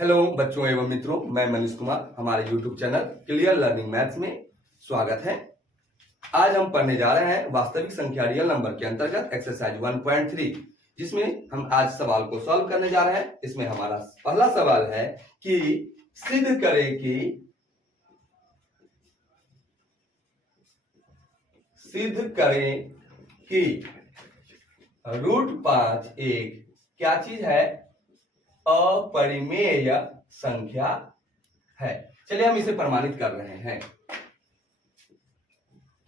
Hello बच्चों एवं मित्रों, मैं मनीष कुमार। हमारे YouTube channel clear learning maths में स्वागत है। आज हम पढ़ने जा रहे हैं वास्तविक संख्या रियल नंबर के अंतर्गत एक्सरसाइज 1.3, जिसमें हम आज सवाल को सॉल्व करने जा रहे हैं। इसमें हमारा पहला सवाल है कि सिद्ध करें कि √5 एक क्या चीज है? अपरिमेय संख्या है। चलिए हम इसे प्रमाणित कर रहे हैं।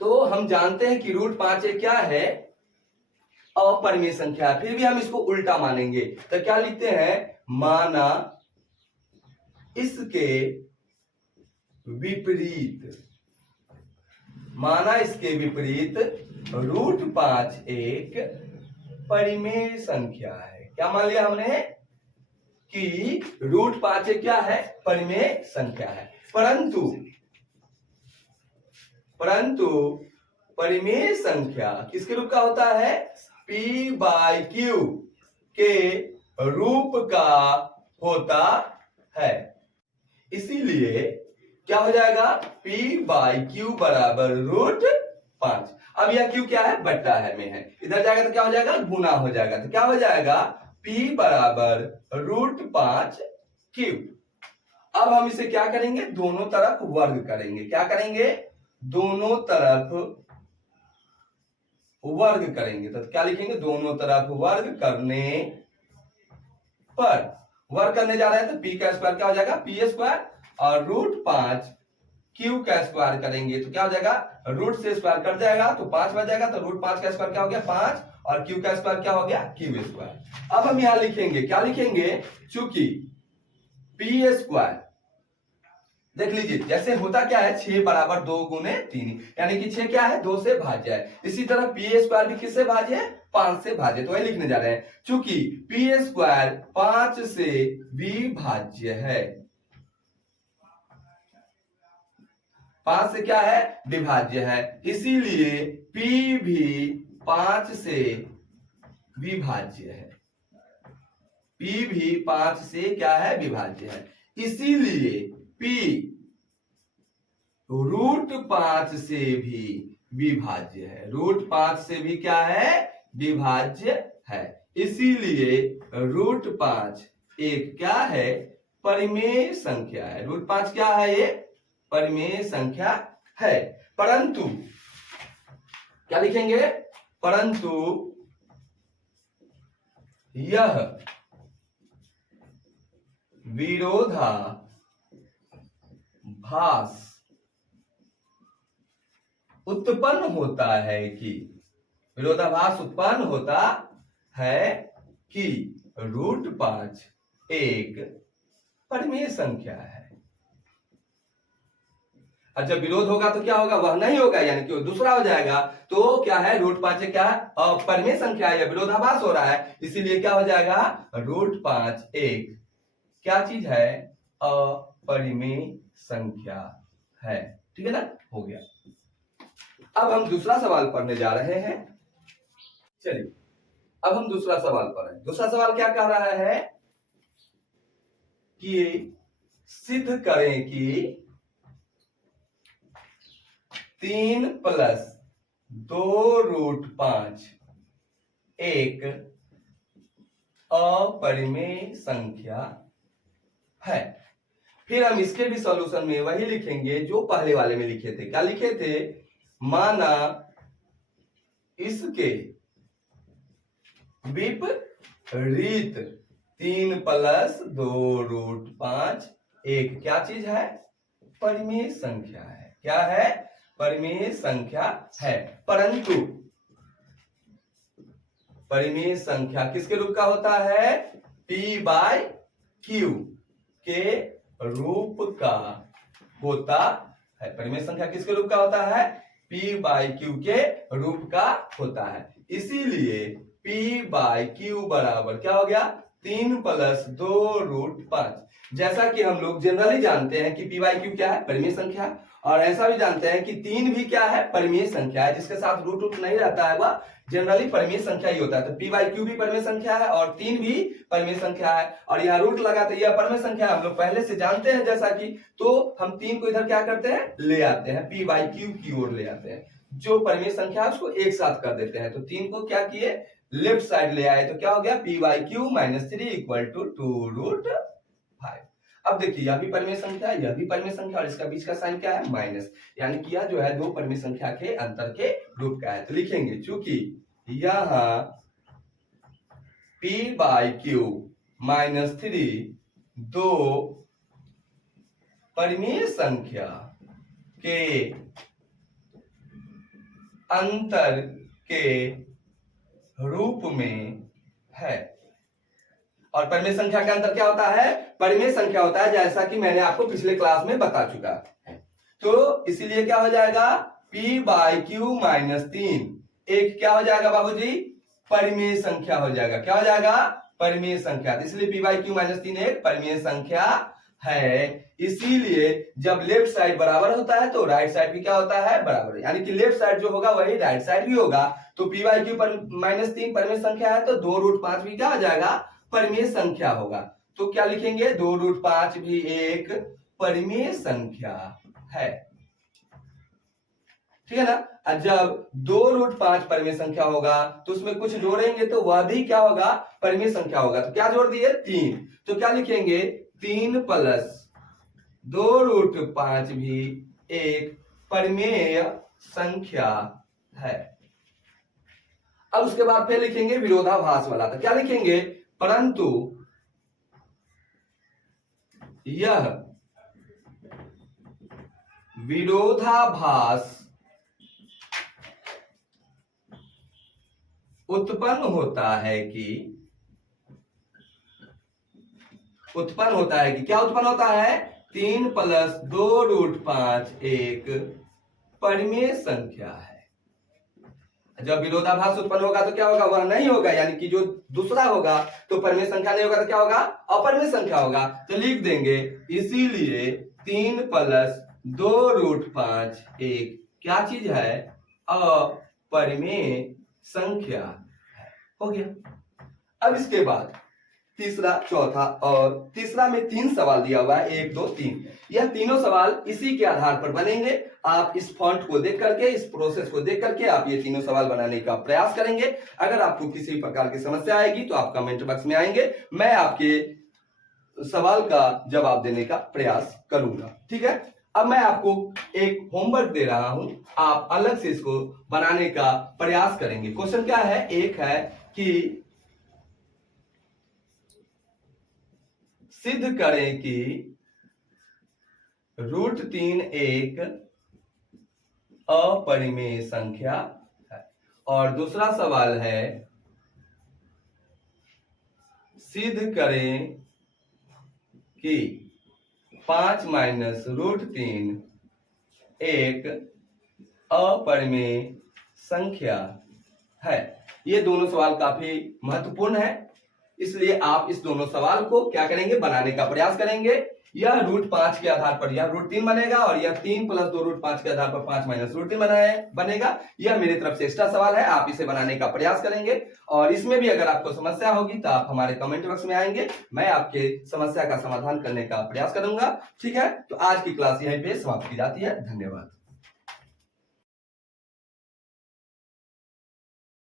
तो हम जानते हैं कि √5 एक क्या है? अपरिमेय संख्या। फिर भी हम इसको उल्टा मानेंगे तो क्या लिखते हैं? माना इसके विपरीत √5 एक परिमेय संख्या है। क्या मान लिया हमने कि √5 एक क्या है? परिमेय संख्या है। परंतु परिमेय संख्या किसके रूप का होता है? p/q के रूप का होता है। इसीलिए क्या हो जाएगा? p/q बराबर √5। अब यह q क्या है? बट्टा है में है, इधर जाएगा तो क्या हो जाएगा? गुना हो जाएगा। तो क्या हो जाएगा? p बराबर √5q। अब हम इसे क्या करेंगे? दोनों तरफ वर्ग करेंगे। क्या करेंगे? दोनों तरफ वर्ग करेंगे। तो क्या लिखेंगे? दोनों तरफ वर्ग करने पर, वर्ग करने जा रहे हैं तो p का स्क्वायर क्या हो जाएगा? p² और √5 q का स्क्वायर करेंगे तो क्या हो जाएगा? रूट से स्क्वायर कट जाएगा तो 5 बच जाएगा। तो √5 का स्क्वायर क्या हो गया? 5 और q का स्क्वायर क्या हो गया? q²। अब हम यहां लिखेंगे, क्या लिखेंगे? चूंकि p², देख लीजिए जैसे होता क्या है? 6 बराबर 2 गुने 3, यानी कि 6 क्या है? 2 से भाज्य है। इसी तरह p² भी किससे भाज्य है? 5 से भाज्य। तो वही लिखने जा रहे हैं, चूंकि p² 5 से विभाज्य है। 5 से क्या है? विभाज्य है। इसीलिए p भी 5 से विभाज्य है। p भी 5 से क्या है? विभाज्य है। इसीलिए p √5 से भी विभाज्य है। √5 से भी क्या है? विभाज्य है। इसीलिए √5 एक क्या है? परिमेय संख्या है। √5 क्या है? ये परिमेय संख्या है। परंतु क्या लिखेंगे? परंतु यह विरोधाभास उत्पन्न होता है कि √5 एक परिमेय संख्या है। और जब विरोध होगा तो क्या होगा? वह नहीं होगा, यानी कि दूसरा हो जाएगा। तो क्या है? √5 क्या है? अपरिमेय संख्या है, विरोधाभास हो रहा है। इसीलिए क्या हो जाएगा? √5 एक क्या चीज है? अपरिमेय संख्या है। ठीक है ना? हो गया। अब हम दूसरा सवाल पढ़ने जा रहे हैं। चलिए अब हम दूसरा सवाल पढ़ें। दूसरा सवाल क्या कह रहा है कि सिद्ध करें कि 3 + 2√5 एक अपरिमेय संख्या है। फिर हम इसके भी सॉल्यूशन में वही लिखेंगे जो पहले वाले में लिखे थे। क्या लिखे थे? माना इसके विपरीत 3 + 2√5 एक क्या चीज है? परिमेय संख्या है। क्या है? परिमेय संख्या है। परंतु परिमेय संख्या किसके रूप का होता है? p/q के रूप का होता है। परिमेय संख्या किसके रूप का होता है? p/q के रूप का होता है। इसीलिए p/q बराबर क्या हो गया? 3 प्लस 2√5। जैसा कि हम लोग जनरली जानते हैं कि पी बाई क्यू क्या है, परिमेय संख्या, और ऐसा भी जानते हैं कि 3 भी क्या है, परिमेय संख्या है, जिसके साथ रूट नहीं रहता है वह जनरली परिमेय संख्या ही होता है। तो पी बाई क्यू भी परिमेय संख्या है और 3 भी परिमेय संख्या है, और यहाँ रूट लगा तो यह परिमेय संख्या हम लोग पहले से जानते हैं जैसा कि, तो हम 3 को इधर क्या करते हैं, ले आते हैं, पी बाई क्यू की ओर ले आते हैं, जो परिमेय संख्या है उसको एक साथ कर देते हैं। तो 3 को क्या किए, लेफ्ट साइड ले आए, तो क्या हो गया, P by Q minus 3 equal to 2√5। अब देखिए यह भी परिमेय संख्या है, यह भी परिमेय संख्या, और इसका बीच का साइन क्या है, माइनस, यानी कि यह जो है दो परिमेय संख्या के अंतर के रूप का है। तो लिखेंगे चूंकि यहां पी बाई क्यू माइनस 3 दो परिमेय संख्या के अंतर के रूप में है। और परिमेय संख्या का अंतर क्या होता है, परिमेय संख्या होता है, जैसा कि मैंने आपको पिछले क्लास में बता चुका है। तो इसीलिए क्या हो जाएगा, p बाई क्यू माइनस 3 एक क्या हो जाएगा बाबूजी, परिमेय संख्या हो जाएगा। क्या हो जाएगा, परिमेय संख्या। इसलिए p बाई क्यू माइनस 3 एक परिमेय संख्या है। इसीलिए जब लेफ्ट साइड बराबर होता है तो राइट साइड भी क्या होता है, बराबर, यानी कि लेफ्ट साइड जो होगा वही राइट साइड भी होगा। तो p बाई क्यू माइनस 3 परिमेय संख्या है, तो 2√5 भी क्या हो जाएगा, परिमेय संख्या होगा। तो क्या लिखेंगे, 2√5 भी एक परिमेय संख्या है, ठीक है ना। और जब 2√5 परिमेय संख्या होगा तो उसमें कुछ जोड़ेंगे तो वह भी क्या होगा, परिमेय संख्या होगा। तो क्या जोड़ दिए, 3, तो क्या लिखेंगे, 3 प्लस 2√5 भी एक परिमेय संख्या है। अब उसके बाद फिर लिखेंगे विरोधाभास वाला। तो क्या लिखेंगे, परंतु यह विरोधाभास उत्पन्न होता है कि क्या उत्पन्न होता है, 3 प्लस 2√5 एक परिमेय संख्या है। जब विरोधाभास उत्पन्न होगा तो क्या होगा, वह नहीं होगा, यानी कि जो दूसरा होगा तो परिमेय संख्या नहीं होगा तो क्या होगा, अपरिमेय संख्या होगा। तो लिख देंगे इसीलिए 3 प्लस 2√5 एक क्या चीज है, अपरिमेय संख्या है। हो गया। अब इसके बाद तीसरा, चौथा, और तीसरा में 3 सवाल दिया हुआ है, 1 2 3। यह तीनों सवाल इसी के आधार पर बनेंगे। आप इस फॉन्ट को देख करके, इस प्रोसेस को देख करके आप ये तीनों सवाल बनाने का प्रयास करेंगे। अगर आपको किसी प्रकार की समस्या आएगी तो आप कमेंट बॉक्स में आएंगे, मैं आपके सवाल का जवाब देने का प्रयास करूंगा, ठीक है। अब मैं आपको एक होमवर्क दे रहा हूं, आप अलग से इसको बनाने का प्रयास करेंगे। क्वेश्चन क्या है, एक है कि सिद्ध करें कि √3 एक अपरिमेय संख्या है। और दूसरा सवाल है, सिद्ध करें कि 5 माइनस √3 एक अपरिमेय संख्या है। ये दोनों सवाल काफी महत्वपूर्ण है, इसलिए आप इस दोनों सवाल को क्या करेंगे, बनाने का प्रयास करेंगे। यह √5 के आधार पर यह √3 बनेगा, और यह 3 प्लस 2√5 के आधार पर 5 माइनस √3 बनेगा। यह मेरी तरफ से एक्स्ट्रा सवाल है, आप इसे बनाने का प्रयास करेंगे। और इसमें भी अगर आपको समस्या होगी तो आप हमारे कमेंट बॉक्स में आएंगे, मैं आपके समस्या का समाधान करने का प्रयास करूंगा, ठीक है। तो आज की क्लास यहीं पे समाप्त की जाती है। धन्यवाद।